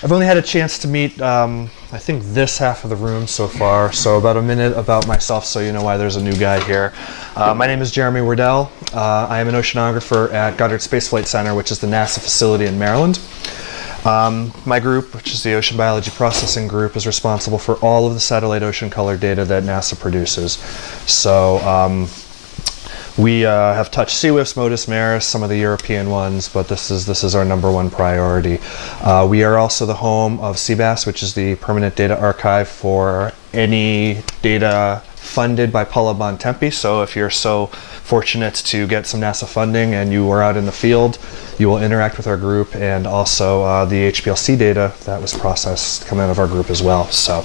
I've only had a chance to meet, I think, this half of the room so far, so about a minute about myself so you know why there's a new guy here. My name is Jeremy Wardell. I am an oceanographer at Goddard Space Flight Center, which is the NASA facility in Maryland. My group, which is the Ocean Biology Processing Group, is responsible for all of the satellite ocean color data that NASA produces. So we have touched CWIFs, MODIS, MARIS, some of the European ones, but this is our #1 priority. We are also the home of CBAS, which is the Permanent Data Archive for any data funded by Paula Bontempi. So if you're so fortunate to get some NASA funding and you are out in the field, you will interact with our group, and also the HPLC data that was processed come out of our group as well. So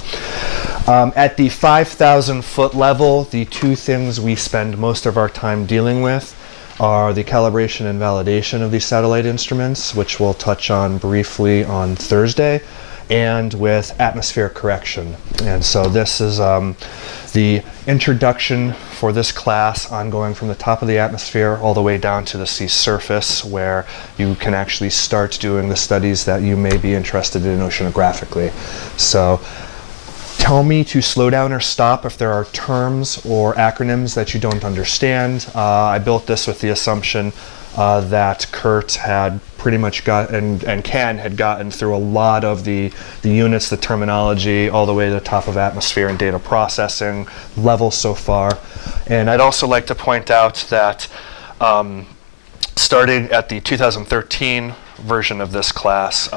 at the 5,000-foot level, the two things we spend most of our time dealing with are the calibration and validation of these satellite instruments, which we'll touch on briefly on Thursday, and with atmospheric correction. And so this is the introduction for this class, ongoing from the top of the atmosphere all the way down to the sea surface, where you can actually start doing the studies that you may be interested in oceanographically. So tell me to slow down or stop if there are terms or acronyms that you don't understand. I built this with the assumption that Kurt had pretty much got, and Ken had gotten through a lot of the units, the terminology, all the way to the top of atmosphere and data processing levels so far. And I'd also like to point out that starting at the 2013 version of this class,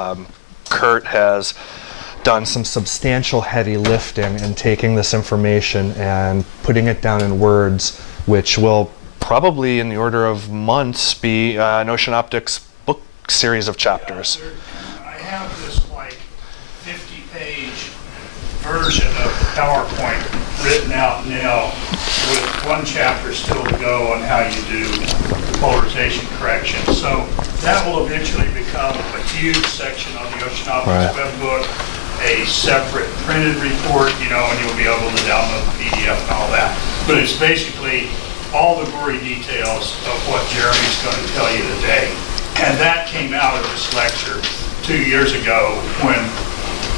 Kurt has done some substantial heavy lifting in taking this information and putting it down in words, which will probably in the order of months be an Ocean Optics book series of chapters. Yeah, I have this like 50-page version of PowerPoint written out now with one chapter still to go on how you do polarization correction. So that will eventually become a huge section on the Ocean Optics web book, a separate printed report, you know, and you'll be able to download the PDF and all that. But it's basically all the gory details of what Jeremy's going to tell you today. And that came out of this lecture 2 years ago when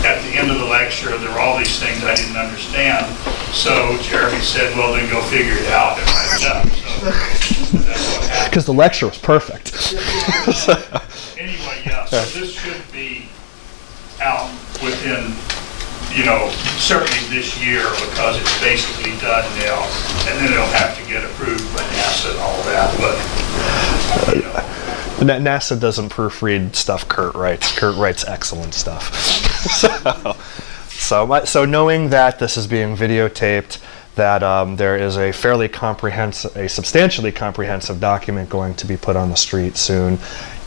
at the end of the lecture there were all these things I didn't understand. So Jeremy said, well, then go figure it out and write it up. So that's what happened. Because the lecture was perfect. Anyway, yeah, so this should be out within, you know, certainly this year, because it's basically done now, and then it'll have to get approved by NASA and all that, but, you know. NASA doesn't proofread stuff Kurt writes. Kurt writes excellent stuff. So knowing that this is being videotaped, that there is a fairly comprehensive, a substantially comprehensive document going to be put on the street soon,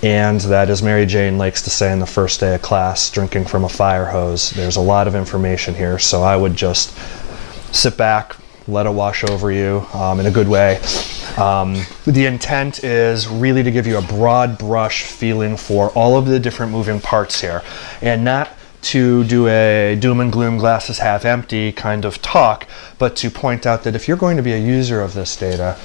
and that, as Mary Jane likes to say in the first day of class, drinking from a fire hose. There's a lot of information here, so I would just sit back, let it wash over you in a good way. The intent is really to give you a broad brush feeling for all of the different moving parts here, and not to do a doom and gloom, glasses half empty kind of talk, but to point out that if you're going to be a user of this data,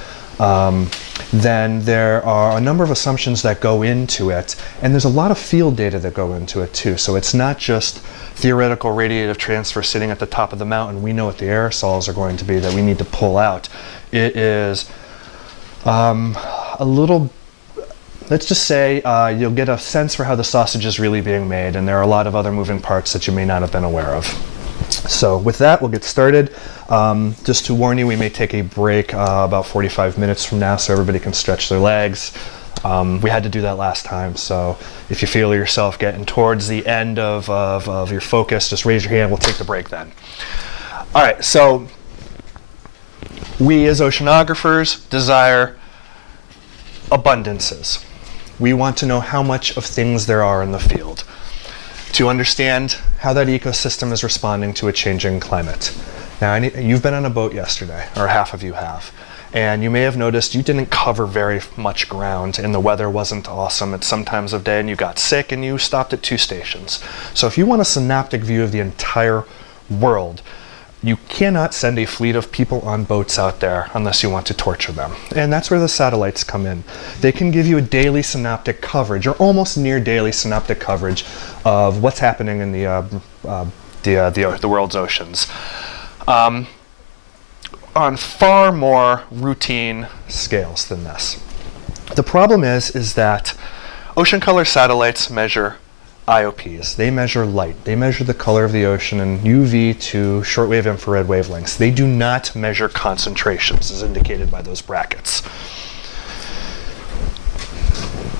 then there are a number of assumptions that go into it, and there's a lot of field data that go into it too. So it's not just theoretical radiative transfer sitting at the top of the mountain. We know what the aerosols are going to be that we need to pull out. It is a little, let's just say you'll get a sense for how the sausage is really being made, and there are a lot of other moving parts that you may not have been aware of. So with that, we'll get started. Just to warn you, we may take a break about 45 minutes from now so everybody can stretch their legs. We had to do that last time, so if you feel yourself getting towards the end of your focus, just raise your hand, we'll take the break then. All right, so we as oceanographers desire abundances. We want to know how much of things there are in the field, to understand how that ecosystem is responding to a changing climate. Now, you've been on a boat yesterday, or half of you have, and you may have noticed you didn't cover very much ground, and the weather wasn't awesome at some times of day, and you got sick, and you stopped at 2 stations. So if you want a synoptic view of the entire world, You cannot send a fleet of people on boats out there unless you want to torture them. And that's where the satellites come in. They can give you a daily synoptic coverage, or almost near daily synoptic coverage, of what's happening in the world's oceans. On far more routine scales than this. The problem is that ocean color satellites measure IOPs. They measure light. They measure the color of the ocean in UV to shortwave infrared wavelengths. They do not measure concentrations, as indicated by those brackets.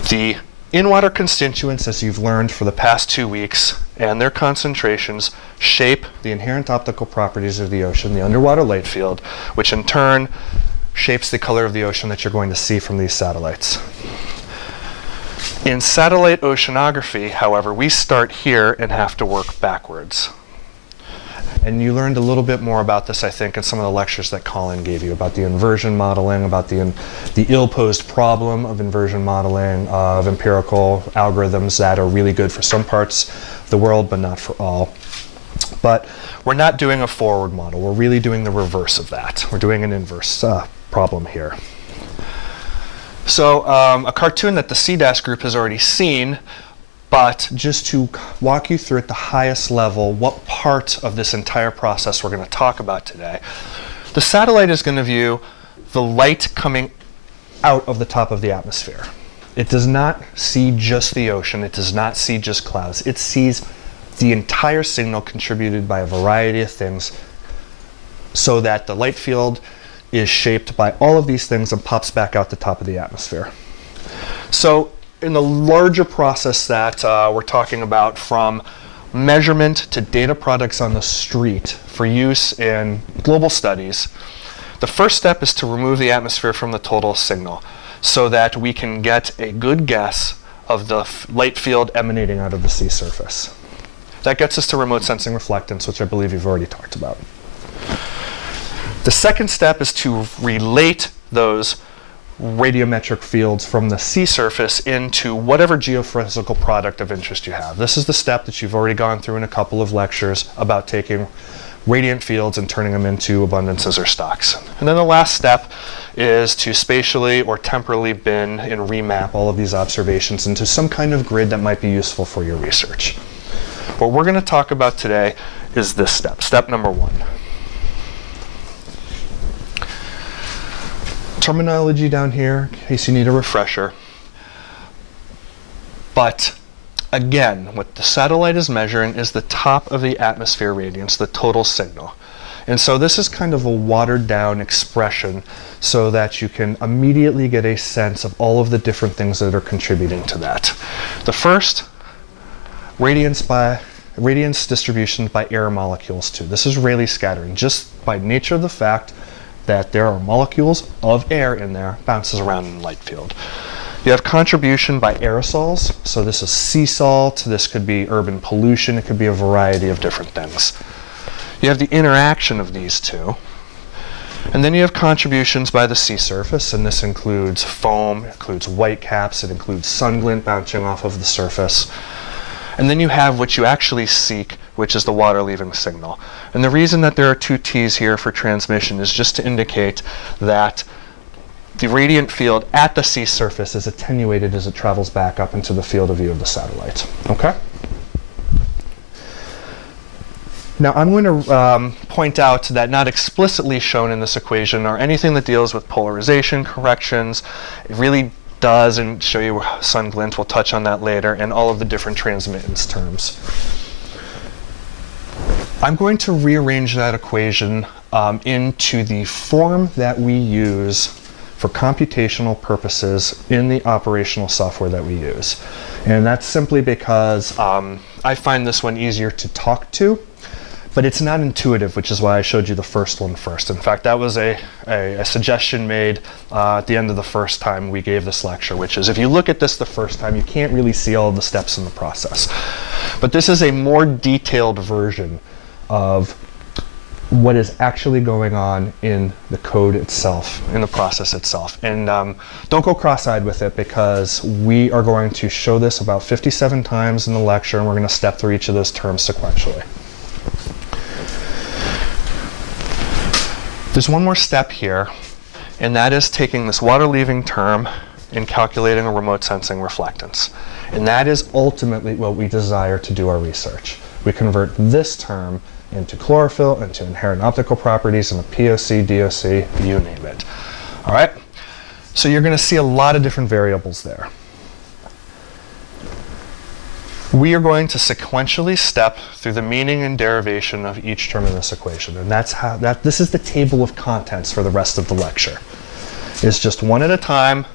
The in-water constituents, as you've learned for the past 2 weeks, and their concentrations shape the inherent optical properties of the ocean, the underwater light field, which in turn shapes the color of the ocean that you're going to see from these satellites. In satellite oceanography, however, we start here and have to work backwards. And you learned a little bit more about this, I think, in some of the lectures that Colin gave you, about the inversion modeling, about the ill-posed problem of inversion modeling, of empirical algorithms that are really good for some parts of the world, but not for all. But we're not doing a forward model. We're really doing the reverse of that. We're doing an inverse problem here. So a cartoon that the CDAS group has already seen, but just to walk you through at the highest level what part of this entire process we're going to talk about today. The satellite is going to view the light coming out of the top of the atmosphere. It does not see just the ocean. It does not see just clouds. It sees the entire signal contributed by a variety of things, so that the light field is shaped by all of these things and pops back out the top of the atmosphere. So in the larger process that we're talking about, from measurement to data products on the street for use in global studies, the first step is to remove the atmosphere from the total signal so that we can get a good guess of the light field emanating out of the sea surface. That gets us to remote sensing reflectance, which I believe you've already talked about. The second step is to relate those radiometric fields from the sea surface into whatever geophysical product of interest you have. This is the step that you've already gone through in a couple of lectures about taking radiant fields and turning them into abundances or stocks. And then the last step is to spatially or temporally bin and remap all of these observations into some kind of grid that might be useful for your research. What we're going to talk about today is this step, step number 1. Terminology down here, in case you need a refresher. But again, what the satellite is measuring is the top of the atmosphere radiance, the total signal. And so this is kind of a watered down expression so that you can immediately get a sense of all of the different things that are contributing to that. The first, radiance distribution by air molecules too. This is Rayleigh scattering, just by nature of the fact that there are molecules of air in there, bounces around in the light field. You have contribution by aerosols, so this is sea salt, this could be urban pollution, it could be a variety of different things. You have the interaction of these two. And then you have contributions by the sea surface, and this includes foam, it includes whitecaps, it includes sun glint bouncing off of the surface. And then you have what you actually seek, which is the water leaving signal. And the reason that there are 2 T's here for transmission is just to indicate that the radiant field at the sea surface is attenuated as it travels back up into the field of view of the satellite. Okay? Now I'm going to point out that not explicitly shown in this equation are anything that deals with polarization corrections. It really does, and show you sun glint, we'll touch on that later, and all of the different transmittance terms. I'm going to rearrange that equation into the form that we use for computational purposes in the operational software that we use. And that's simply because I find this one easier to talk to, but it's not intuitive, which is why I showed you the first one first. In fact, that was a suggestion made at the end of the first time we gave this lecture, which is if you look at this the first time, you can't really see all of the steps in the process. But this is a more detailed version of what is actually going on in the code itself, in the process itself. And don't go cross-eyed with it, because we are going to show this about 57 times in the lecture, and we're going to step through each of those terms sequentially. There's one more step here, and that is taking this water leaving term and calculating a remote sensing reflectance. And that is ultimately what we desire to do our research. We convert this term into chlorophyll, into inherent optical properties, into POC, DOC, you name it. All right? So you're going to see a lot of different variables there. We are going to sequentially step through the meaning and derivation of each term in this equation. And this is the table of contents for the rest of the lecture. It's just one at a time.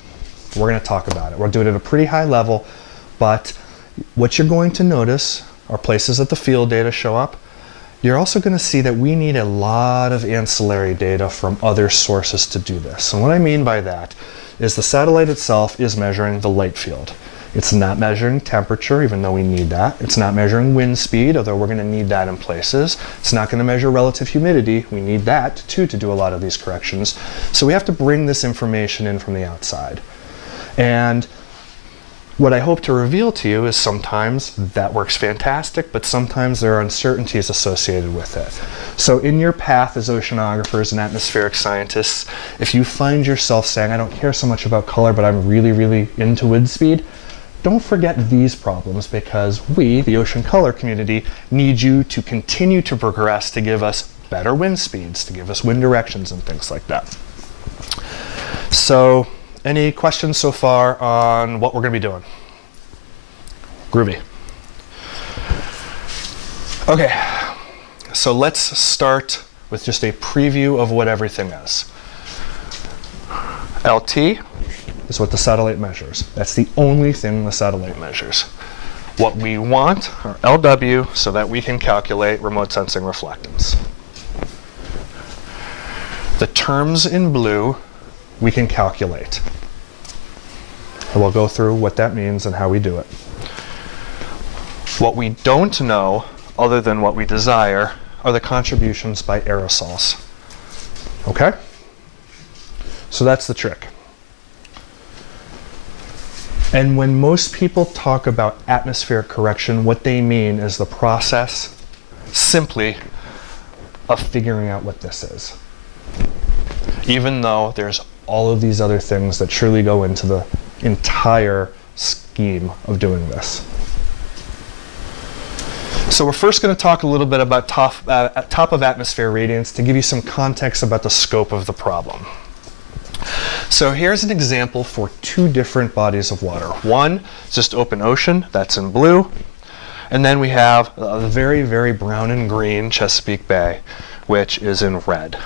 We're going to talk about it. We'll do it at a pretty high level, but what you're going to notice are places that the field data show up. You're also going to see that we need a lot of ancillary data from other sources to do this. And what I mean by that is the satellite itself is measuring the light field. It's not measuring temperature, even though we need that. It's not measuring wind speed, although we're going to need that in places. It's not going to measure relative humidity. We need that, too, to do a lot of these corrections. So we have to bring this information in from the outside. And what I hope to reveal to you is sometimes that works fantastic, but sometimes there are uncertainties associated with it. So in your path as oceanographers and atmospheric scientists, if you find yourself saying, I don't care so much about color, but I'm really, really into wind speed, don't forget these problems, because we, the ocean color community, need you to continue to progress to give us better wind speeds, to give us wind directions and things like that. So, any questions so far on what we're going to be doing? Groovy. Okay, so let's start with just a preview of what everything is. LT is what the satellite measures. That's the only thing the satellite measures. What we want are LW so that we can calculate remote sensing reflectance. The terms in blue we can calculate. And we'll go through what that means and how we do it. What we don't know, other than what we desire, are the contributions by aerosols. Okay? So that's the trick. And when most people talk about atmospheric correction, what they mean is the process simply of figuring out what this is. Even though there's all of these other things that truly go into the entire scheme of doing this. So we're first going to talk a little bit about top of atmosphere radiance to give you some context about the scope of the problem. So here's an example for two different bodies of water. One is just open ocean, that's in blue. And then we have the very, very brown and green Chesapeake Bay, which is in red.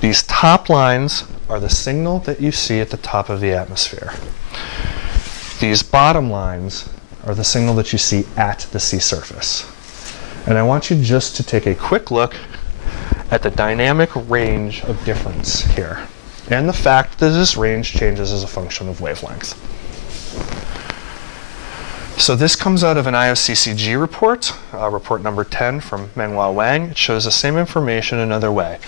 These top lines are the signal that you see at the top of the atmosphere. These bottom lines are the signal that you see at the sea surface. And I want you just to take a quick look at the dynamic range of difference here, and the fact that this range changes as a function of wavelength. So this comes out of an IOCCG report, report number 10 from Menghua Wang. It shows the same information another way.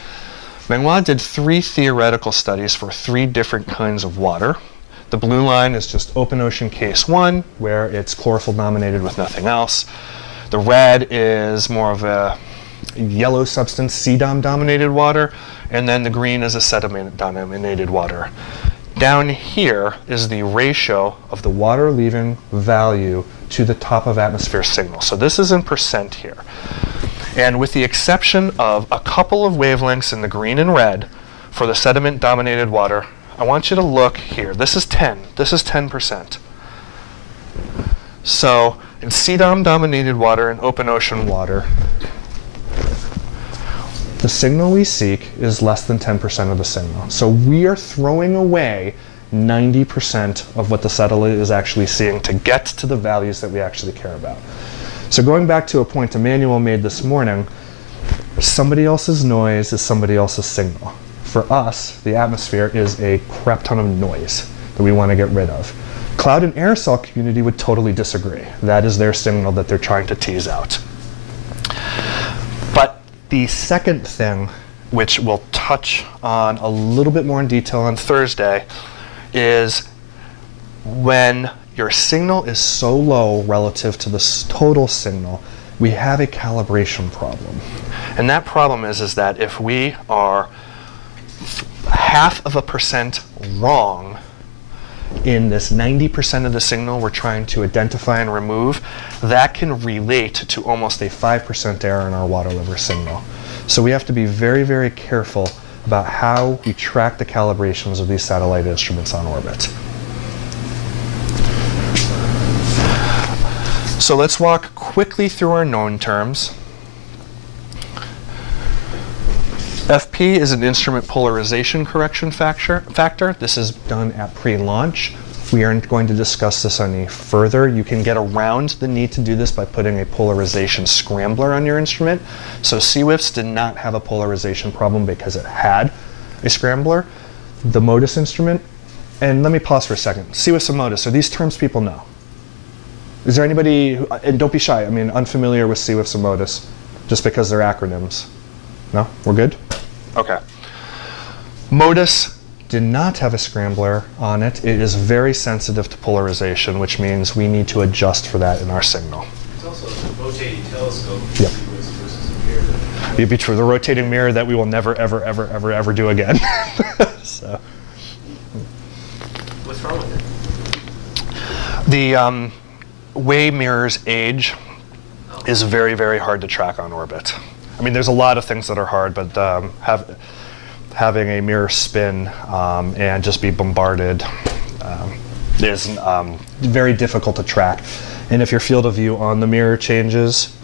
Menghua did 3 theoretical studies for 3 different kinds of water. The blue line is just open ocean case 1, where it's chlorophyll dominated with nothing else. The red is more of a yellow substance, CDOM dominated water, and then the green is a sediment dominated water. Down here is the ratio of the water leaving value to the top of atmosphere signal. So this is in percent here. And with the exception of a couple of wavelengths in the green and red for the sediment dominated water, I want you to look here. This is 10. This is 10%. So in CDOM dominated water and open ocean water, the signal we seek is less than 10% of the signal. So we are throwing away 90% of what the satellite is actually seeing to get to the values that we actually care about. So going back to a point Emmanuel made this morning, somebody else's noise is somebody else's signal. For us, the atmosphere is a crap ton of noise that we want to get rid of. Cloud and aerosol community would totally disagree. That is their signal that they're trying to tease out. But the second thing, which we'll touch on a little bit more in detail on Thursday, is when your signal is so low relative to the total signal, we have a calibration problem. And that problem is that if we are 0.5% wrong in this 90% of the signal we're trying to identify and remove, that can relate to almost a 5% error in our water liver signal. So we have to be very, very careful about how we track the calibrations of these satellite instruments on orbit. So let's walk quickly through our known terms. FP is an instrument polarization correction factor. This is done at pre-launch. We aren't going to discuss this any further. You can get around the need to do this by putting a polarization scrambler on your instrument. So CWIFs did not have a polarization problem because it had a scrambler. The MODIS instrument, and let me pause for a second. CWIFs and MODIS, are these terms people know? Is there anybody, and don't be shy, I mean, unfamiliar with CWIFs and MODIS, just because they're acronyms? No? We're good? Okay. MODIS did not have a scrambler on it. It is very sensitive to polarization, which means we need to adjust for that in our signal. It's also a rotating telescope. Yep. Versus a mirror. It'd be true. The rotating mirror that we will never, ever, ever, ever, ever do again. So. What's wrong with it? The way mirrors age is very, very hard to track on orbit. I mean, there's a lot of things that are hard, but having a mirror spin and just be bombarded is very difficult to track. And if your field of view on the mirror changes,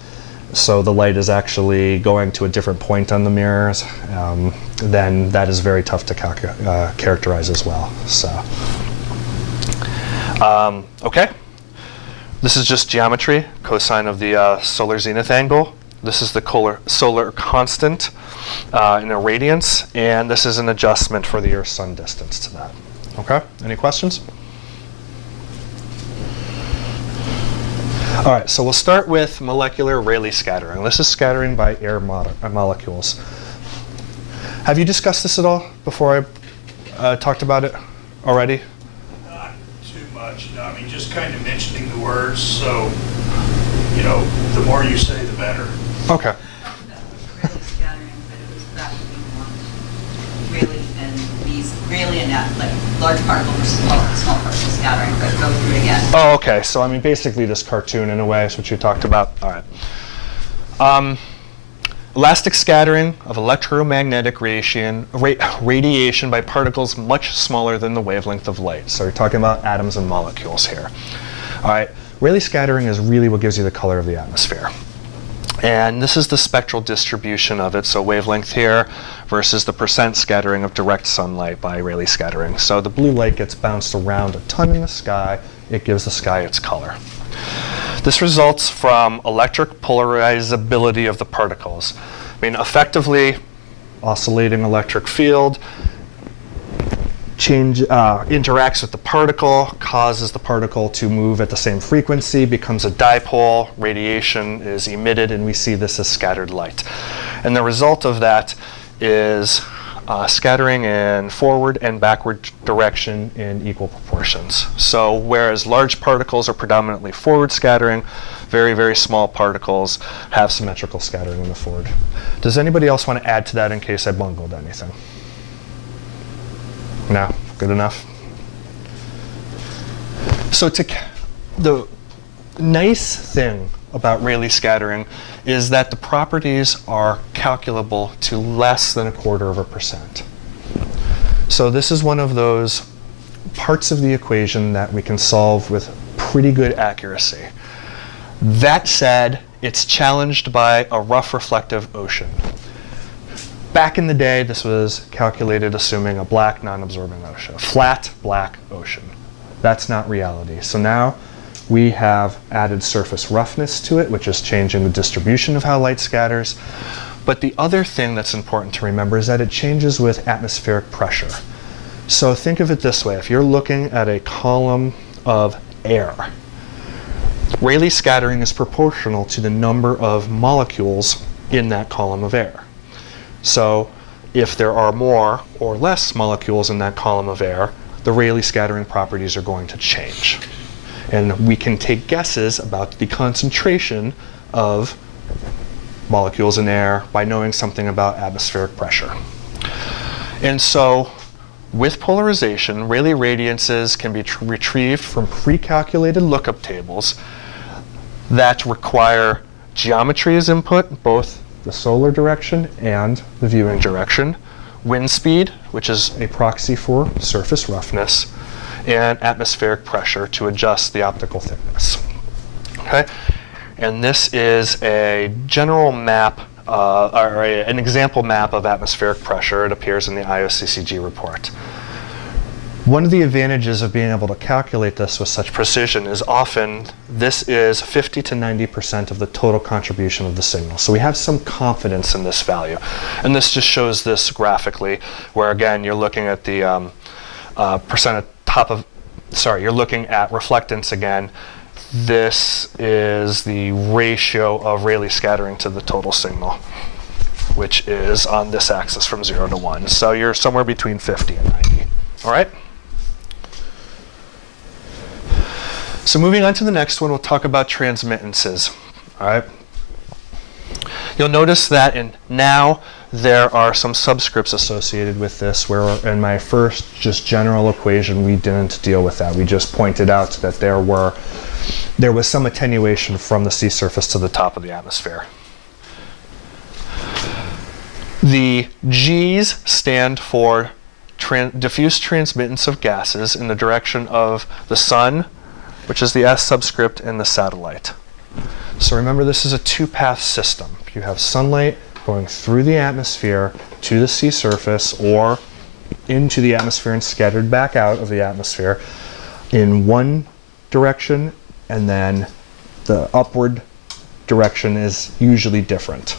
so the light is actually going to a different point on the mirrors, then that is very tough to characterize as well. So, okay. This is just geometry, cosine of the solar zenith angle. This is the solar constant in irradiance, and this is an adjustment for the Earth-Sun distance to that. Okay, any questions? All right, so we'll start with molecular Rayleigh scattering. This is scattering by air molecules. Have you discussed this at all before I talked about it already? Not too much, no, I mean, just kind of mentioning the words, so, you know, the more you say, the better. Okay. Rayleigh scattering, but it was that Rayleigh and that, like large particle versus small particle scattering, but go through it again. Oh, okay. So I mean, basically this cartoon in a way is what you talked about. All right. Elastic scattering of electromagnetic radiation by particles much smaller than the wavelength of light. So you're talking about atoms and molecules here. All right. Rayleigh scattering is really what gives you the color of the atmosphere. And this is the spectral distribution of it, so wavelength here versus the percent scattering of direct sunlight by Rayleigh scattering. So the blue light gets bounced around a ton in the sky. It gives the sky its color. This results from electric polarizability of the particles. I mean, effectively, oscillating electric field interacts with the particle, causes the particle to move at the same frequency, becomes a dipole, radiation is emitted, and we see this as scattered light. And the result of that is scattering in forward and backward direction in equal proportions. So whereas large particles are predominantly forward scattering, very, very small particles have symmetrical scattering in the forward. Does anybody else want to add to that in case I bungled anything? No? Good enough? So the nice thing about Rayleigh scattering is that the properties are calculable to less than 0.25%. So this is one of those parts of the equation that we can solve with pretty good accuracy. That said, it's challenged by a rough reflective ocean. Back in the day, this was calculated assuming a black, non-absorbing ocean, a flat, black ocean. That's not reality. So now we have added surface roughness to it, which is changing the distribution of how light scatters. But the other thing that's important to remember is that it changes with atmospheric pressure. So think of it this way. If you're looking at a column of air, Rayleigh scattering is proportional to the number of molecules in that column of air. So if there are more or less molecules in that column of air, the Rayleigh scattering properties are going to change. And we can take guesses about the concentration of molecules in air by knowing something about atmospheric pressure. And so with polarization, Rayleigh radiances can be retrieved from pre-calculated lookup tables that require geometry as input, both the solar direction and the viewing direction, wind speed, which is a proxy for surface roughness, and atmospheric pressure to adjust the optical thickness. Okay? And this is a general map, an example map of atmospheric pressure. It appears in the IOCCG report. One of the advantages of being able to calculate this with such precision is often this is 50 to 90% of the total contribution of the signal. So we have some confidence in this value. And this just shows this graphically, where again, you're looking at the you're looking at reflectance again. This is the ratio of Rayleigh scattering to the total signal, which is on this axis from 0 to 1. So you're somewhere between 50 and 90. All right? So moving on to the next one, we'll talk about transmittances. All right? You'll notice that now there are some subscripts associated with this, where in my first just general equation, we didn't deal with that. We just pointed out that there was some attenuation from the sea surface to the top of the atmosphere. The G's stand for diffuse transmittance of gases in the direction of the sun, which is the S subscript, and the satellite. So remember, this is a two-path system. You have sunlight going through the atmosphere to the sea surface or into the atmosphere and scattered back out of the atmosphere in one direction, and then the upward direction is usually different.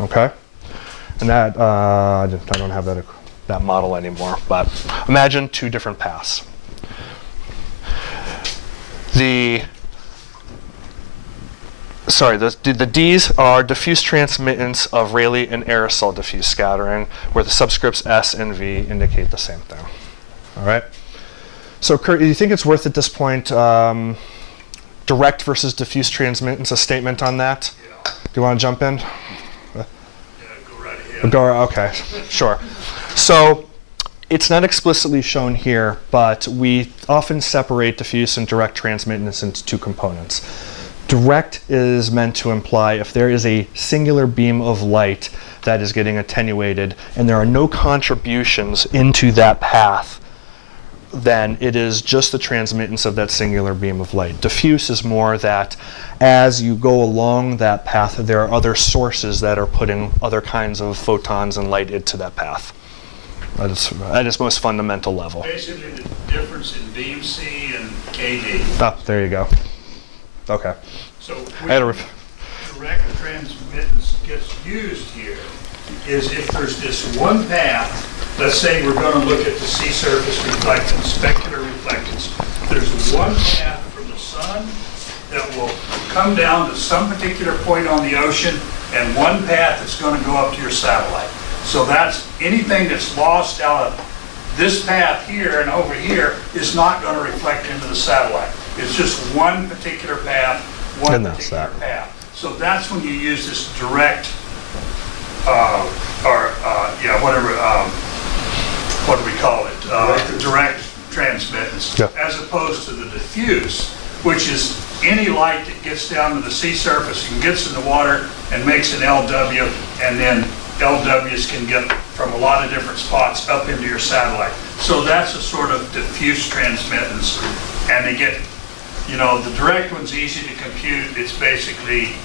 Okay? And that, I don't have that model anymore, but imagine two different paths. The D's are diffuse transmittance of Rayleigh and aerosol diffuse scattering, where the subscripts S and V indicate the same thing. All right? So Kurt, do you think it's worth at this point direct versus diffuse transmittance, a statement on that? Yeah. Do you want to jump in? Yeah, go right ahead. Okay, sure. So it's not explicitly shown here, but we often separate diffuse and direct transmittance into two components. Direct is meant to imply if there is a singular beam of light that is getting attenuated and there are no contributions into that path, then it is just the transmittance of that singular beam of light. Diffuse is more that as you go along that path, there are other sources that are putting other kinds of photons and light into that path. At its most fundamental level. Basically the difference in beam C and KD. Oh, there you go. Okay. So when direct transmittance gets used here is if there's this one path, let's say we're going to look at the sea surface reflectance, specular reflectance. There's one path from the sun that will come down to some particular point on the ocean, and one path that's going to go up to your satellite. So that's anything that's lost out of this path here and over here is not going to reflect into the satellite. It's just one particular path, particular path. So that's when you use this direct, what do we call it? Direct transmittance, yeah. As opposed to the diffuse, which is any light that gets down to the sea surface and gets in the water and makes an LW, and then LWs can get from a lot of different spots up into your satellite. So that's a sort of diffuse transmittance. And they get, the direct one's easy to compute. It's basically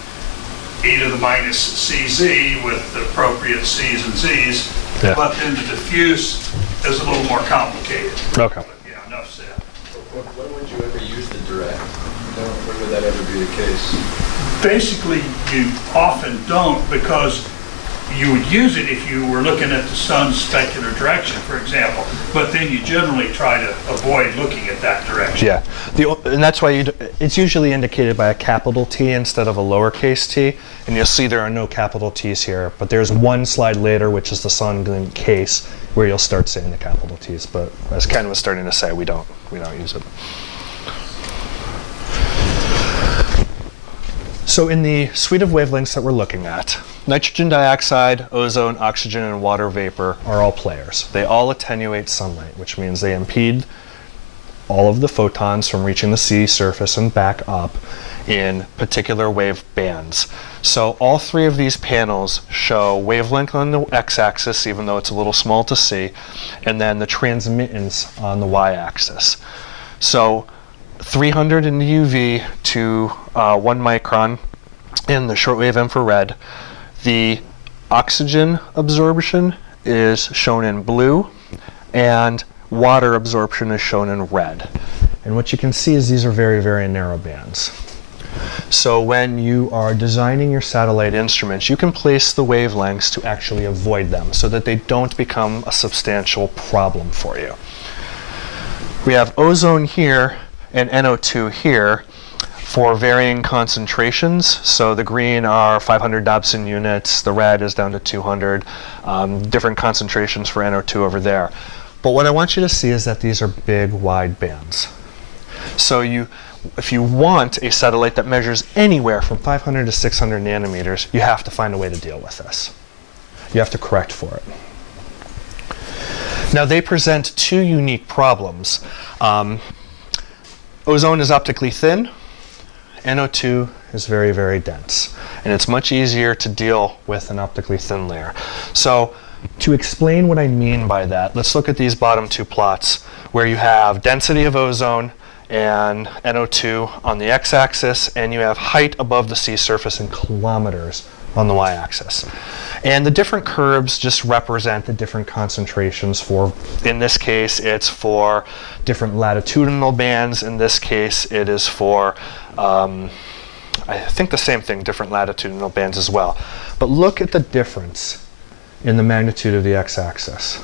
e to the minus CZ with the appropriate C's and Z's. Yeah. But then the diffuse is a little more complicated. Okay. But yeah, enough said. When would you ever use the direct? When would that ever be the case? Basically, you often don't, because you would use it if you were looking at the sun's specular direction, for example, but then you generally try to avoid looking at that direction. Yeah, and that's why it's usually indicated by a capital T instead of a lowercase t, and you'll see there are no capital T's here, but there's one slide later, which is the sun case, where you'll start seeing the capital T's, but as Ken was starting to say, we don't use it. So in the suite of wavelengths that we're looking at, nitrogen dioxide, ozone, oxygen, and water vapor are all players. They all attenuate sunlight, which means they impede all of the photons from reaching the sea surface and back up in particular wave bands. So all three of these panels show wavelength on the x-axis, even though it's a little small to see, and then the transmittance on the y-axis. So 300 in the UV to 1 micron in the shortwave infrared. The oxygen absorption is shown in blue, and water absorption is shown in red. And what you can see is these are very, very narrow bands. So when you are designing your satellite instruments, you can place the wavelengths to actually avoid them so that they don't become a substantial problem for you. We have ozone here and NO2 here for varying concentrations. So the green are 500 Dobson units, the red is down to 200, different concentrations for NO2 over there. But what I want you to see is that these are big, wide bands. So if you want a satellite that measures anywhere from 500 to 600 nanometers, you have to find a way to deal with this. You have to correct for it. Now they present two unique problems. Ozone is optically thin, NO2 is very, very dense. And it's much easier to deal with an optically thin layer. So to explain what I mean by that, let's look at these bottom two plots where you have density of ozone and NO2 on the x-axis, and you have height above the sea surface in kilometers on the y-axis. And the different curves just represent the different concentrations for, in this case, it's for different latitudinal bands. In this case, it is for, I think the same thing, different latitudinal bands as well. But look at the difference in the magnitude of the x-axis.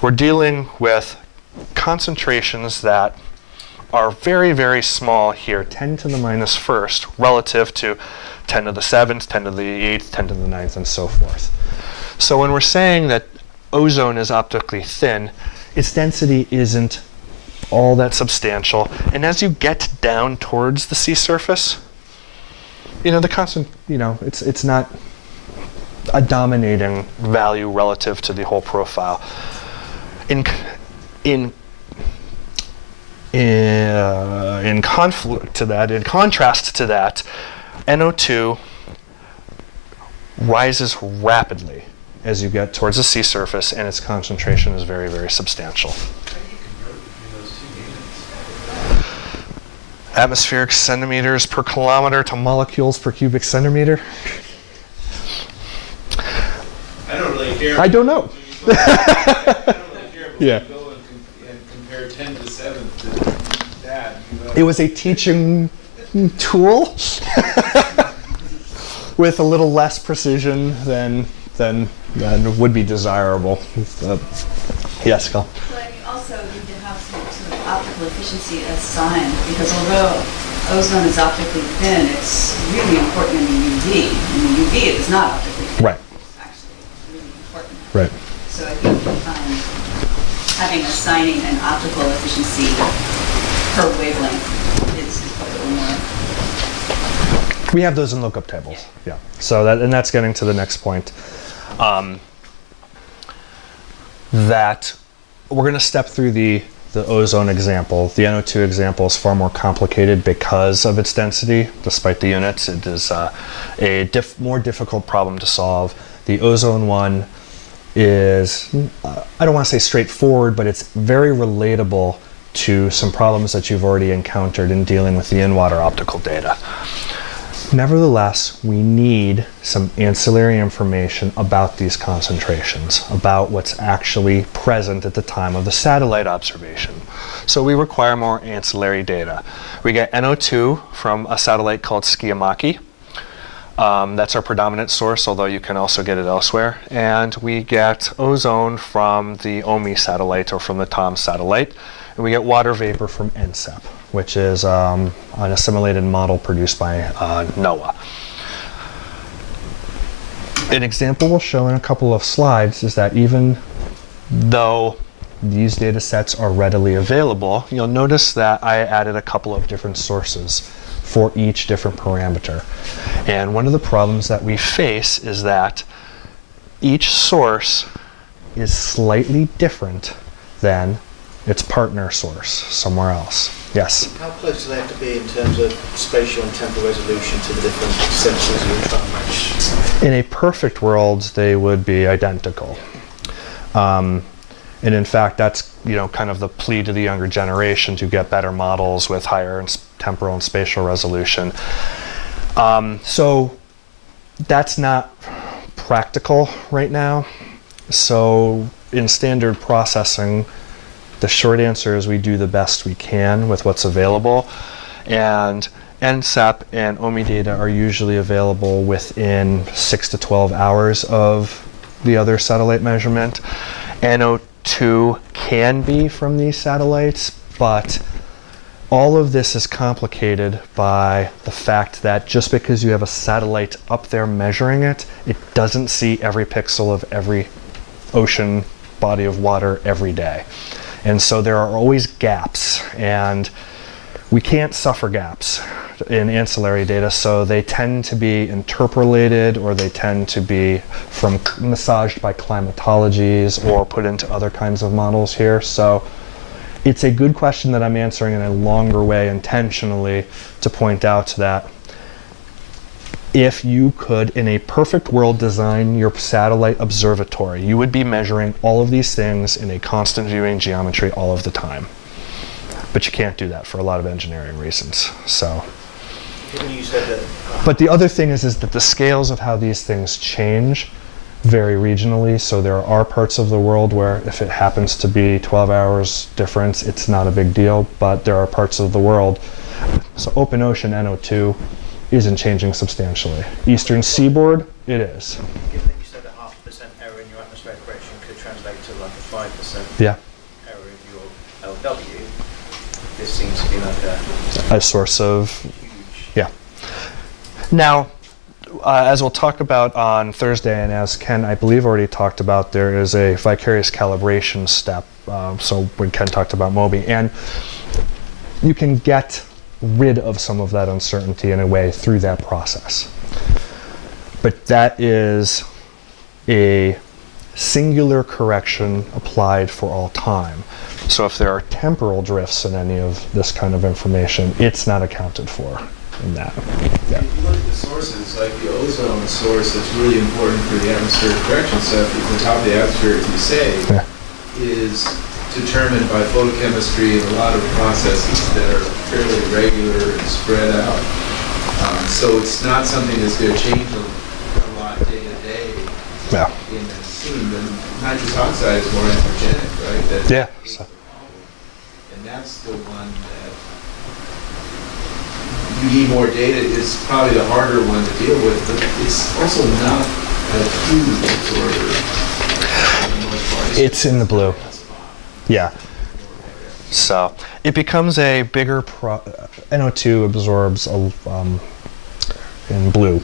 We're dealing with concentrations that are very, very small here, 10 to the minus first, relative to 10 to the 7th, 10 to the 8th, 10 to the 9th, and so forth. So when we're saying that ozone is optically thin, its density isn't all that substantial. And as you get down towards the sea surface, it's not a dominating value relative to the whole profile. In contrast to that, NO2 rises rapidly as you get towards the sea surface, and its concentration is very, very substantial. How do you convert between those two units? Atmospheric centimeters per kilometer to molecules per cubic centimeter. I don't really care. I don't know. I don't really care, but Yeah. when you go and compare 10 to 7 to that, It was a teaching tool with a little less precision than would be desirable. Yes, Carl? But you also need to have some sort of optical efficiency as sign, because although ozone is optically thin, it's really important in the UV. In the UV, it is not optically thin. Right. It's actually really important. Right. So I think having assigning an optical efficiency per wavelength is probably a little more. We have those in lookup tables. Yeah. So that's getting to the next point. That we're going to step through the ozone example. The NO2 example is far more complicated because of its density. Despite the units, it is a more difficult problem to solve. The ozone one is, I don't want to say straightforward, but it's very relatable to some problems that you've already encountered in dealing with the in-water optical data. Nevertheless, we need some ancillary information about these concentrations, about what's actually present at the time of the satellite observation. So we require more ancillary data. We get NO2 from a satellite called Skiamaki. That's our predominant source, although you can also get it elsewhere. And we get ozone from the OMI satellite, or from the TOM satellite. And we get water vapor from NCEP, which is an assimilated model produced by NOAA. An example we'll show in a couple of slides is that even though these data sets are readily available, you'll notice that I added a couple of different sources for each different parameter. And one of the problems that we face is that each source is slightly different than its partner source somewhere else. Yes? How close do they have to be in terms of spatial and temporal resolution to the different sensors you're trying to match? In a perfect world, they would be identical. And in fact, that's kind of the plea to the younger generation to get better models with higher temporal and spatial resolution. So that's not practical right now. So in standard processing, the short answer is we do the best we can with what's available. And NSEP and OMI data are usually available within 6 to 12 hours of the other satellite measurement. NO2 can be from these satellites, but all of this is complicated by the fact that just because you have a satellite up there measuring it, it doesn't see every pixel of every ocean body of water every day. And so there are always gaps, and we can't suffer gaps in ancillary data, so they tend to be interpolated, or they tend to be massaged by climatologies or put into other kinds of models here. So it's a good question that I'm answering in a longer way intentionally to point out that if you could, in a perfect world, design your satellite observatory, you would be measuring all of these things in a constant viewing geometry all of the time. But you can't do that for a lot of engineering reasons. So. You said that, But the other thing is that the scales of how these things change vary regionally. So there are parts of the world where if it happens to be 12 hours difference, it's not a big deal. But there are parts of the world, so open ocean NO2 isn't changing substantially. Eastern seaboard, it is. given that you said that 0.5% error in your atmospheric correction could translate to like a 5% Yeah. error in your LW, this seems to be like A source of, huge. yeah. Now, as we'll talk about on Thursday, and as Ken, I believe, already talked about, there is a vicarious calibration step. So when Ken talked about MOBI, and you can get rid of some of that uncertainty in a way through that process. But that is a singular correction applied for all time. So if there are temporal drifts in any of this kind of information, it's not accounted for in that. Yeah. If you look at the sources, like the ozone source that's really important for the atmospheric correction stuff, at the top of the atmosphere, as you say, Yeah. is determined by photochemistry and a lot of processes that are fairly regular and spread out. So it's not something that's going to change a lot day to day Yeah. in that scene. And nitrous oxide is more anthropogenic, right? That Yeah. And that's the one that you need more data. Is probably the harder one to deal with, but it's also not a huge absorber. It's in the blue. Yeah. So it becomes a bigger NO2 absorbs in blue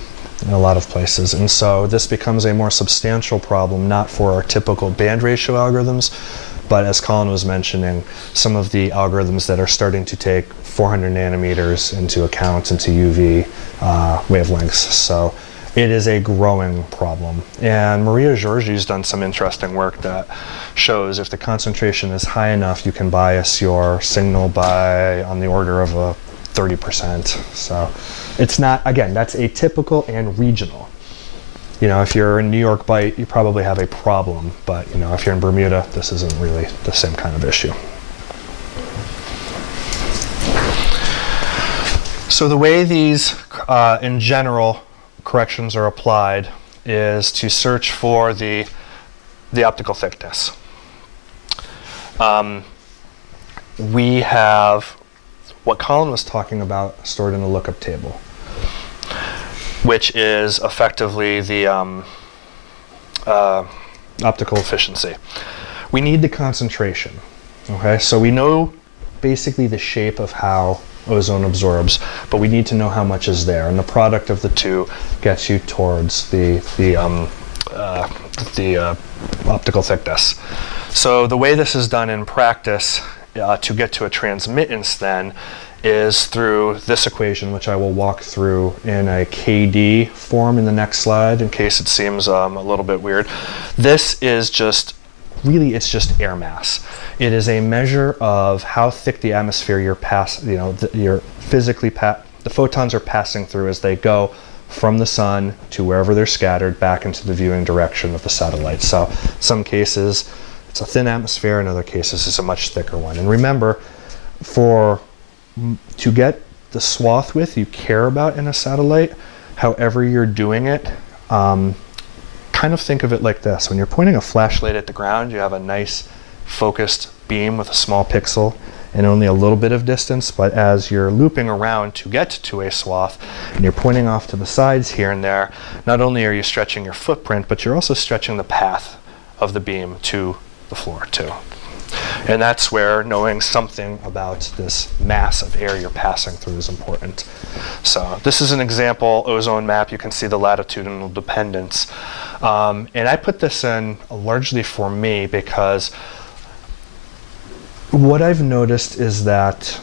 in a lot of places, and so this becomes a more substantial problem, not for our typical band ratio algorithms, but as Colin was mentioning, some of the algorithms that are starting to take 400 nanometers into account into UV wavelengths. So it is a growing problem. And Maria Georgi's done some interesting work that shows if the concentration is high enough, you can bias your signal by on the order of 30%. So it's not, again, that's atypical and regional. If you're in New York Bight, you probably have a problem, but if you're in Bermuda, this isn't really the same kind of issue. So the way these, in general, corrections are applied is to search for the optical thickness. We have what Colin was talking about stored in a lookup table, which is effectively the optical efficiency. We need the concentration. Okay, so we know basically the shape of how ozone absorbs, but we need to know how much is there, and the product of the two gets you towards the optical thickness. So the way this is done in practice to get to a transmittance then is through this equation, which I will walk through in a KD form in the next slide in case it seems a little bit weird. This is just, really it's just air mass. It is a measure of how thick the atmosphere the photons are passing through as they go from the sun to wherever they're scattered back into the viewing direction of the satellite. So some cases it's a thin atmosphere, in other cases it's a much thicker one. And remember, to get the swath width you care about in a satellite, however you're doing it, kind of think of it like this. When you're pointing a flashlight at the ground, you have a nice focused beam with a small pixel and only a little bit of distance, but as you're looping around to get to a swath and you're pointing off to the sides here and there, not only are you stretching your footprint, but you're also stretching the path of the beam to the floor too. And that's where knowing something about this mass of air you're passing through is important. So this is an example ozone map. You can see the latitudinal dependence. And I put this in largely for me because what I've noticed is that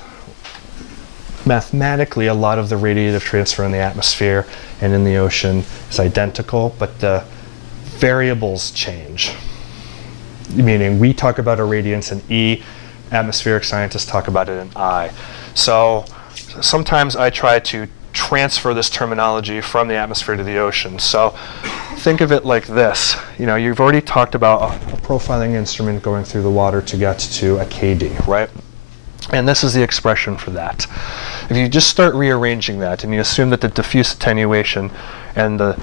mathematically a lot of the radiative transfer in the atmosphere and in the ocean is identical, but the variables change. Meaning we talk about irradiance in E, atmospheric scientists talk about it in I. So sometimes I try to transfer this terminology from the atmosphere to the ocean. So think of it like this. You know, you've already talked about a profiling instrument going through the water to get to a KD, right? And this is the expression for that. If you just start rearranging that and you assume that the diffuse attenuation and the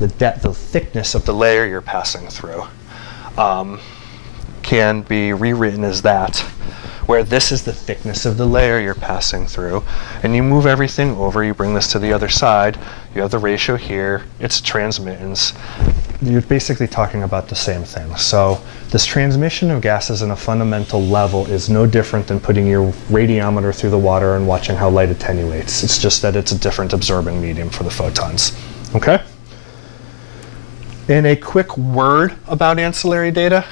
thickness of the layer you're passing through can be rewritten as that, where this is the thickness of the layer you're passing through, and you move everything over, you bring this to the other side, you have the ratio here, it's transmittance. You're basically talking about the same thing. So this transmission of gases in a fundamental level is no different than putting your radiometer through the water and watching how light attenuates. It's just that it's a different absorbing medium for the photons. Okay? And a quick word about ancillary data,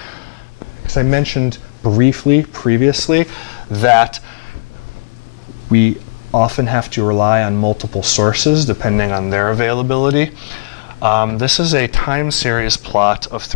because I mentioned briefly previously that we often have to rely on multiple sources depending on their availability. This is a time series plot of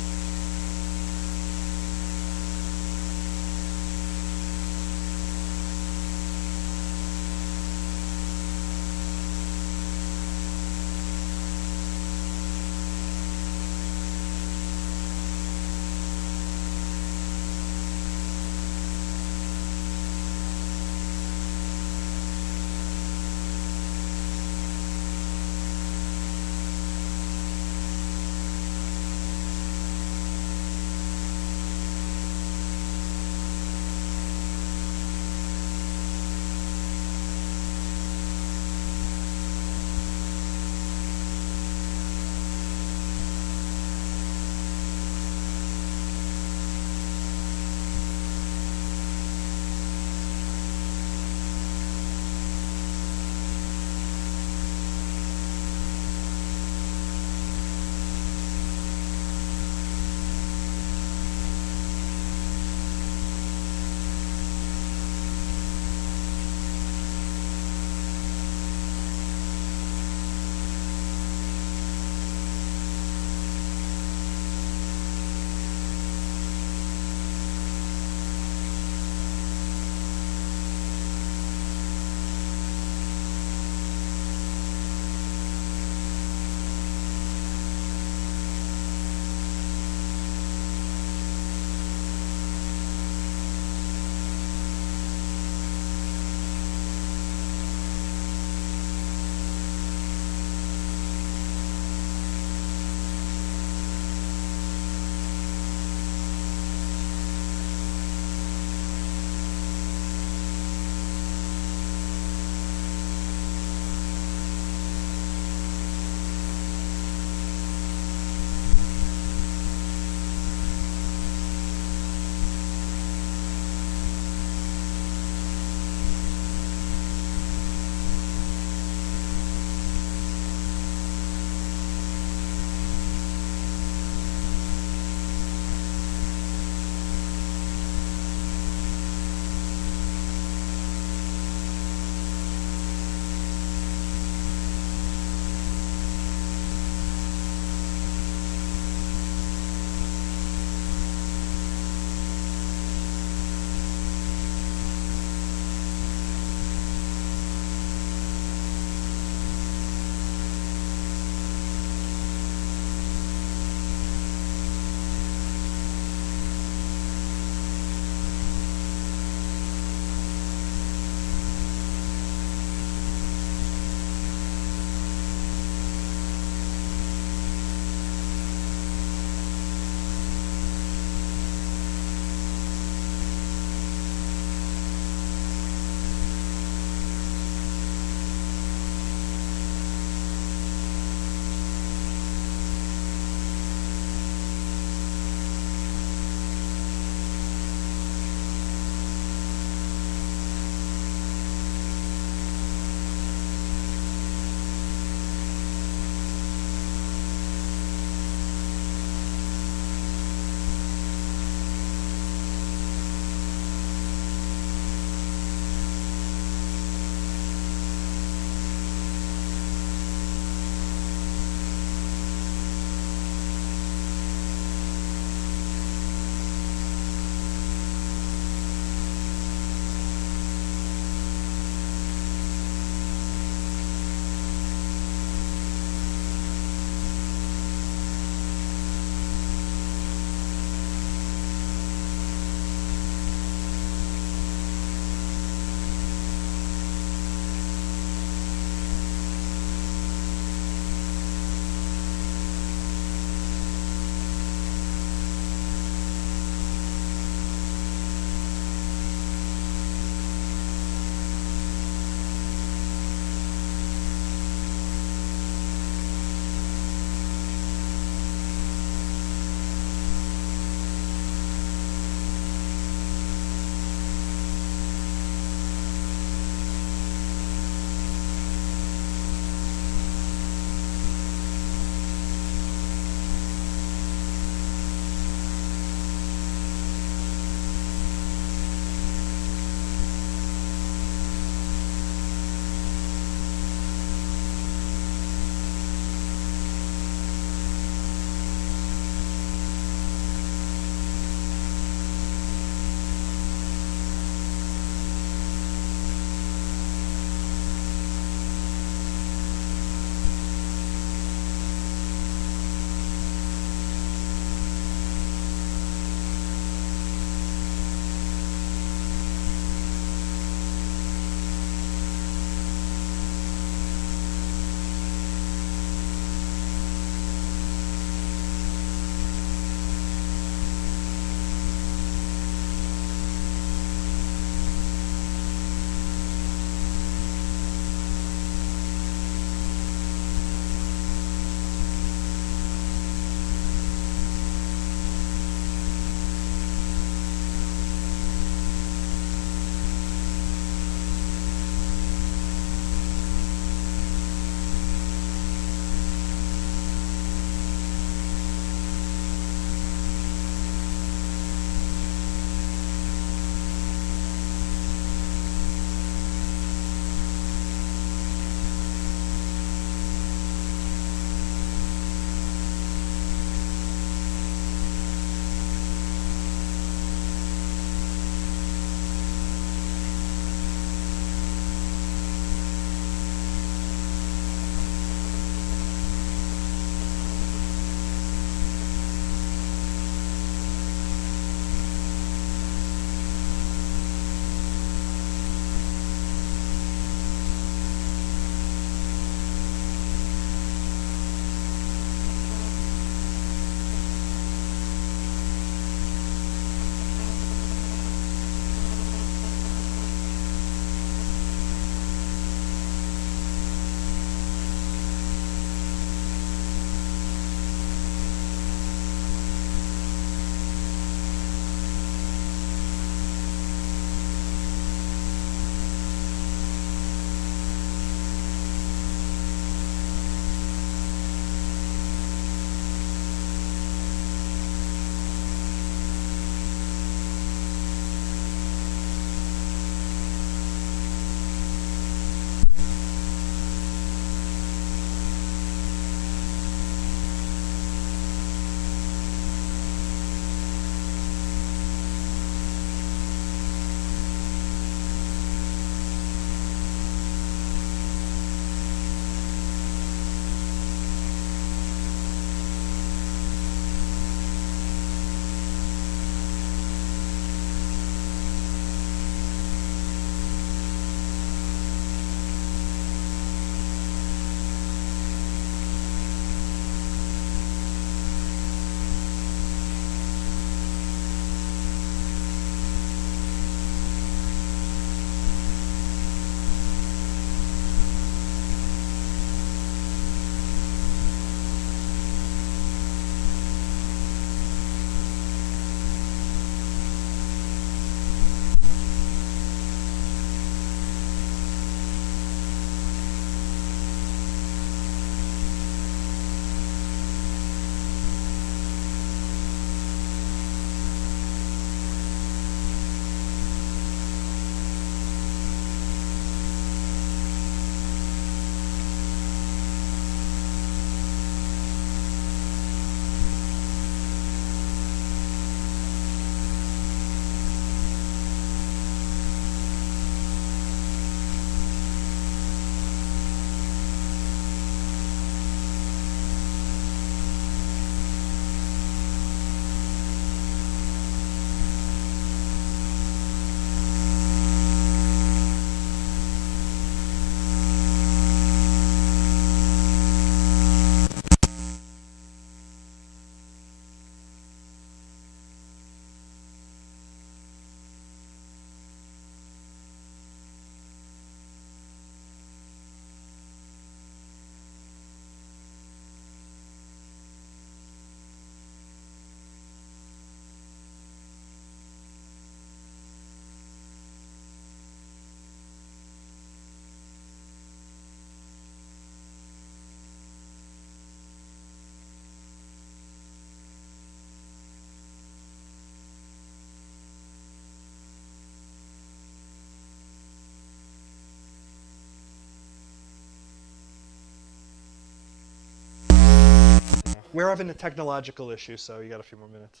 We're having a technological issue, so you got a few more minutes.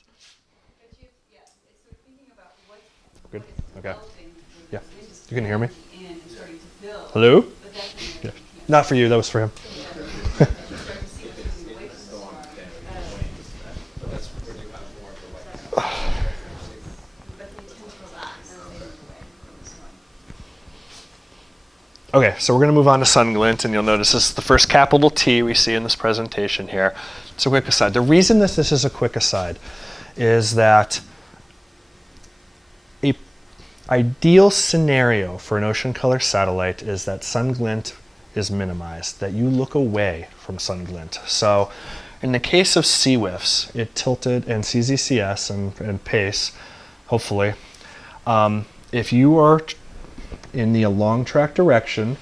But yeah, it's sort of thinking about what Good. is Okay. developing with Yeah. the industry You can hear me? at the end and starting to build. Hello? But that's when Yeah. you can't. Not for you. That was for him. You start to see what's moving away from the star. But that's where they got more of the white But they tend to relax as they move away from the star. Okay, so we're going to move on to sun glint, and you'll notice this is the first capital T we see in this presentation here. It's a quick aside. The reason that this is a quick aside is that a ideal scenario for an ocean color satellite is that sun glint is minimized, that you look away from sun glint. So in the case of CWIFs, it tilted, and CZCS and PACE, hopefully, if you are in the long track direction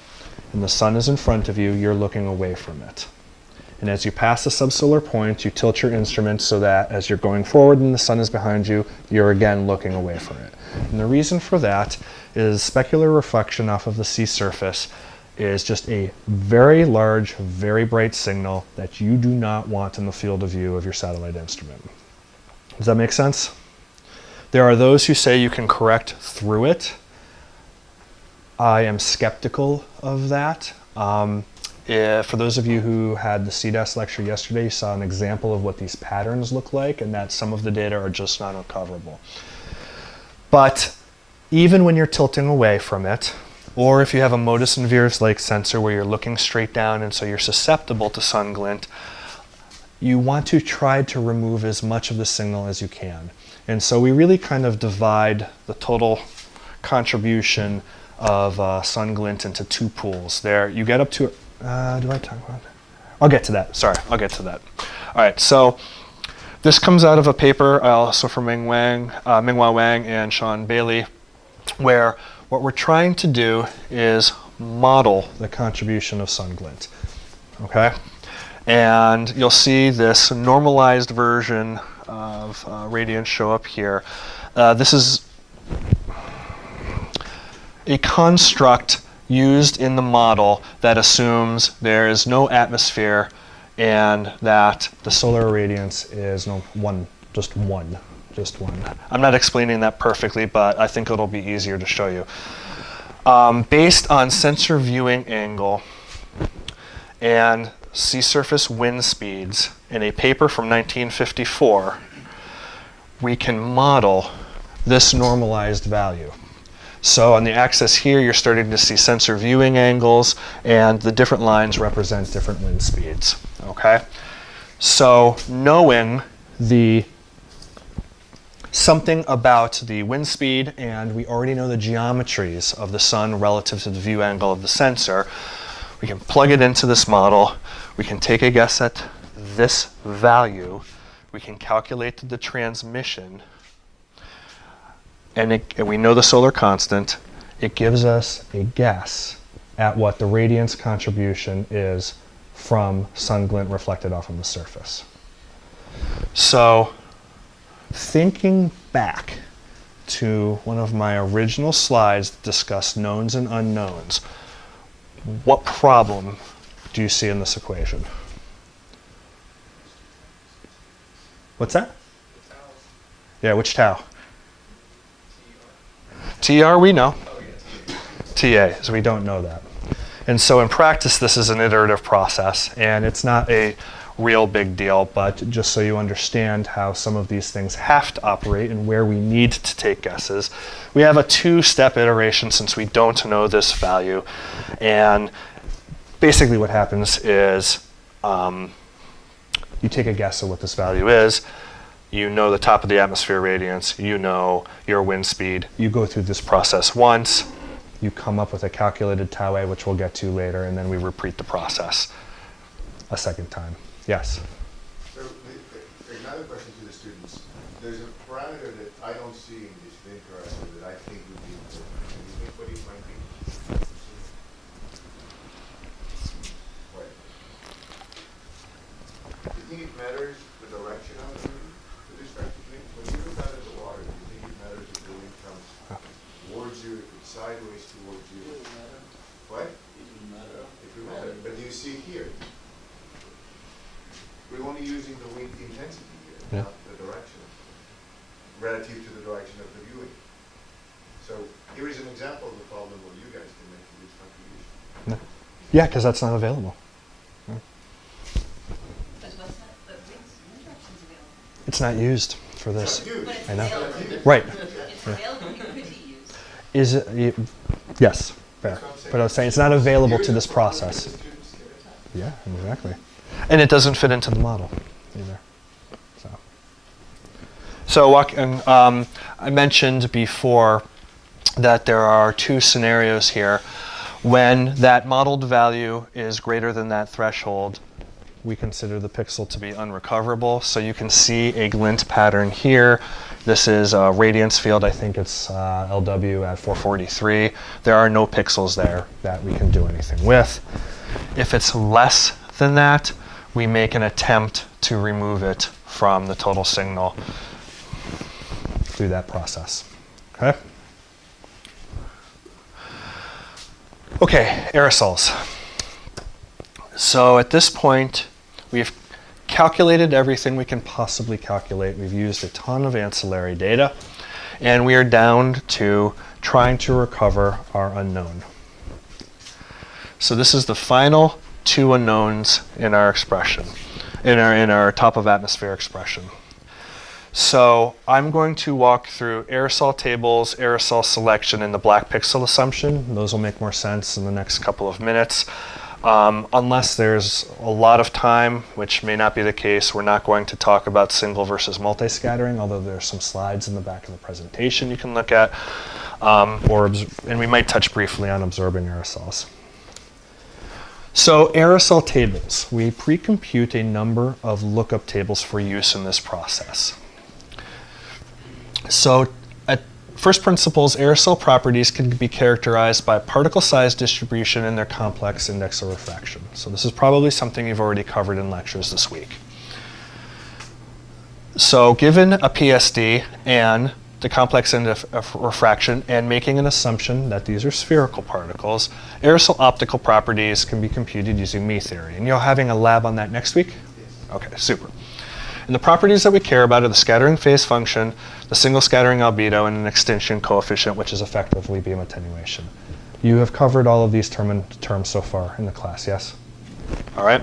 and the sun is in front of you, you're looking away from it. And as you pass the subsolar point, you tilt your instrument so that as you're going forward and the sun is behind you, you're again looking away from it. And the reason for that is specular reflection off of the sea surface is just a very large, very bright signal that you do not want in the field of view of your satellite instrument. Does that make sense? There are those who say you can correct through it. I am skeptical of that. For those of you who had the CDAS lecture yesterday, you saw an example of what these patterns look like, and that some of the data are just not uncoverable. But even when you're tilting away from it, or if you have a Modus and Veers-like sensor where you're looking straight down and so you're susceptible to sun glint, you want to try to remove as much of the signal as you can. And so we really kind of divide the total contribution of sun glint into two pools. There, you get up to, do I talk about that? I'll get to that, sorry, I'll get to that. All right, so this comes out of a paper also from Minghua Wang and Sean Bailey, where what we're trying to do is model the contribution of sun glint, okay? And you'll see this normalized version of radiance show up here. This is a construct used in the model that assumes there is no atmosphere and that the solar irradiance is just one. I'm not explaining that perfectly, but I think it'll be easier to show you. Based on sensor viewing angle and sea surface wind speeds in a paper from 1954, we can model this normalized value. So on the axis here, you're starting to see sensor viewing angles, and the different lines represent different wind speeds, okay? So knowing something about the wind speed, and we already know the geometries of the sun relative to the view angle of the sensor, we can plug it into this model. We can take a guess at this value. We can calculate the transmission, and we know the solar constant. It gives us a guess at what the radiance contribution is from sun glint reflected off of the surface. So thinking back to one of my original slides that discussed knowns and unknowns, what problem do you see in this equation? What's that? Yeah, which tau? TR we know. TA, so we don't know that. And so in practice, this is an iterative process, and it's not a real big deal, but just so you understand how some of these things have to operate and where we need to take guesses, we have a two-step iteration since we don't know this value. And basically what happens is you take a guess at what this value is. You know the top of the atmosphere radiance, you know your wind speed. You go through this process once, you come up with a calculated tau A, which we'll get to later, and then we repeat the process a second time. Yes? So another question to the students. There's a parameter that I don't see in this Venn parameter that I think would be important. Can you think what it might be? What? Do you think it matters the direction of the wind with respect to wind? When you look out at the water, do you think it matters if the wind comes towards you, if it's sideways towards you? It doesn't matter. What? It doesn't matter. It would matter. But do you see here? We're only using the intensity here, Yeah. not the direction, relative to the direction of the viewing. So here is an example of the problem where you guys can make a huge contribution. Yeah, because that's not available. Because what's that, but wind direction's available. It's not used for this. It's huge. But it's I know. available. Right. It's available, it could be used. Is it? Yes, fair. That's what I'm saying. But I was saying it's not available to Here's this the problem with process. the students get attacked. Yeah, exactly. And it doesn't fit into the model either. I mentioned before that there are two scenarios here. When that modeled value is greater than that threshold, we consider the pixel to be unrecoverable. So you can see a glint pattern here. This is a radiance field. I think it's LW at 443. There are no pixels there that we can do anything with. If it's less than that, we make an attempt to remove it from the total signal through that process. Okay? Okay, aerosols. So at this point, we've calculated everything we can possibly calculate. We've used a ton of ancillary data, and we are down to trying to recover our unknown. So this is the final two unknowns in our expression, in our top of atmosphere expression. So I'm going to walk through aerosol tables, aerosol selection, and the black pixel assumption. Those will make more sense in the next couple of minutes. Unless there's a lot of time, which may not be the case, we're not going to talk about single versus multi-scattering, although there's some slides in the back of the presentation you can look at, and we might touch briefly on absorbing aerosols. So aerosol tables, we pre-compute a number of lookup tables for use in this process. So at first principles, aerosol properties can be characterized by particle size distribution and their complex index of refraction. So this is probably something you've already covered in lectures this week. So given a PSD and the complex index of refraction and making an assumption that these are spherical particles, aerosol optical properties can be computed using Mie theory. And you're having a lab on that next week? Yes. Okay, super. And the properties that we care about are the scattering phase function, the single scattering albedo, and an extinction coefficient, which is effectively beam attenuation. You have covered all of these terms so far in the class, yes? All right.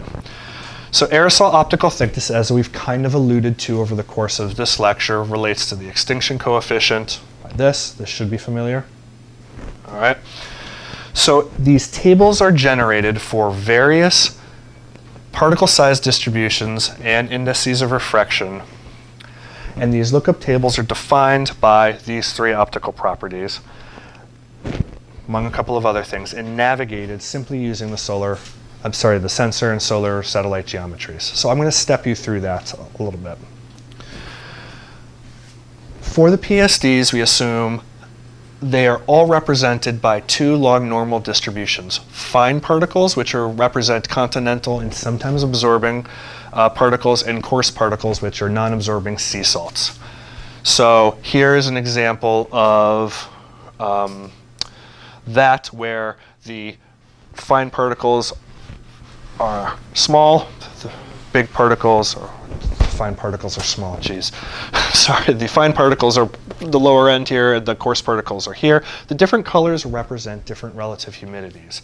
So aerosol optical thickness, as we've kind of alluded to over the course of this lecture, relates to the extinction coefficient by this. This should be familiar. All right. So these tables are generated for various particle size distributions and indices of refraction. And these lookup tables are defined by these three optical properties, among a couple of other things, and navigated simply using the sensor and solar satellite geometries. So I'm going to step you through that a little bit. For the PSDs, we assume they are all represented by two log normal distributions. Fine particles, which represent continental and sometimes absorbing particles, and coarse particles, which are non-absorbing sea salts. So here's an example of that, where the fine particles are small, the big particles, or fine particles are small, geez. Sorry, the fine particles are the lower end here, the coarse particles are here. The different colors represent different relative humidities.